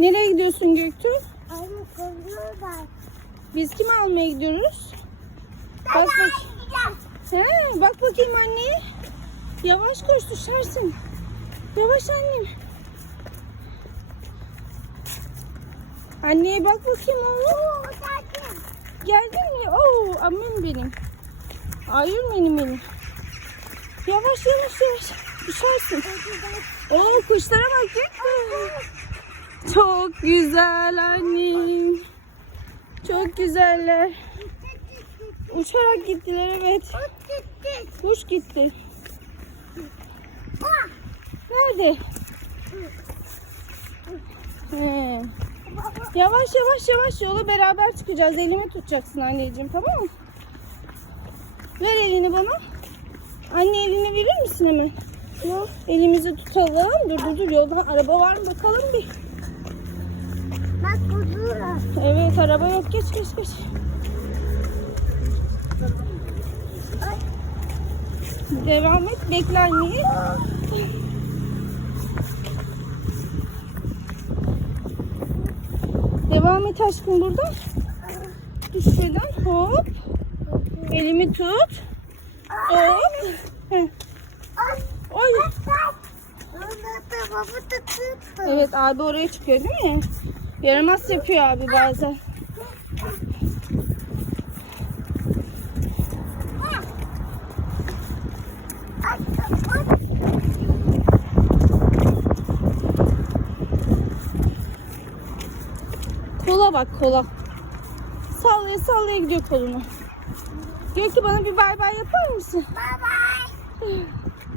Nereye gidiyorsun Göktuğ? Anne kovuyorlar. Biz kimi almaya gidiyoruz? Bak bak. He, bak bakayım anneye. Yavaş koş düşersin. Yavaş annem. Anneye bak bakayım oğlum. Geldin mi? Oo, aman benim. Ayır benim benim. Yavaş yavaş yavaş. Düşersin. Oo kuşlara bak Göktuğ. Çok güzel annem. Çok güzeller. Uçarak gittiler evet. Kuş gitti. Nerede? He. Yavaş yavaş yavaş yola beraber çıkacağız. Elimi tutacaksın anneciğim tamam mı? Ver elini bana. Anne elini verir misin hemen? Elimizi tutalım. Dur dur dur yoldan araba var mı bakalım bir. Evet araba yok geç geç geç. Devam et bekle anneyi. Devam et aşkım buradan. Düşmeden hop. Elimi tut. Hop. Heh. Oy. Evet abi oraya çıkıyor değil mi? Yaramaz yapıyor abi bazen. Kola bak kola. Sallaya sallaya gidiyor kolunu. Diyor ki bana bir bay bay yapar mısın? Bye bye.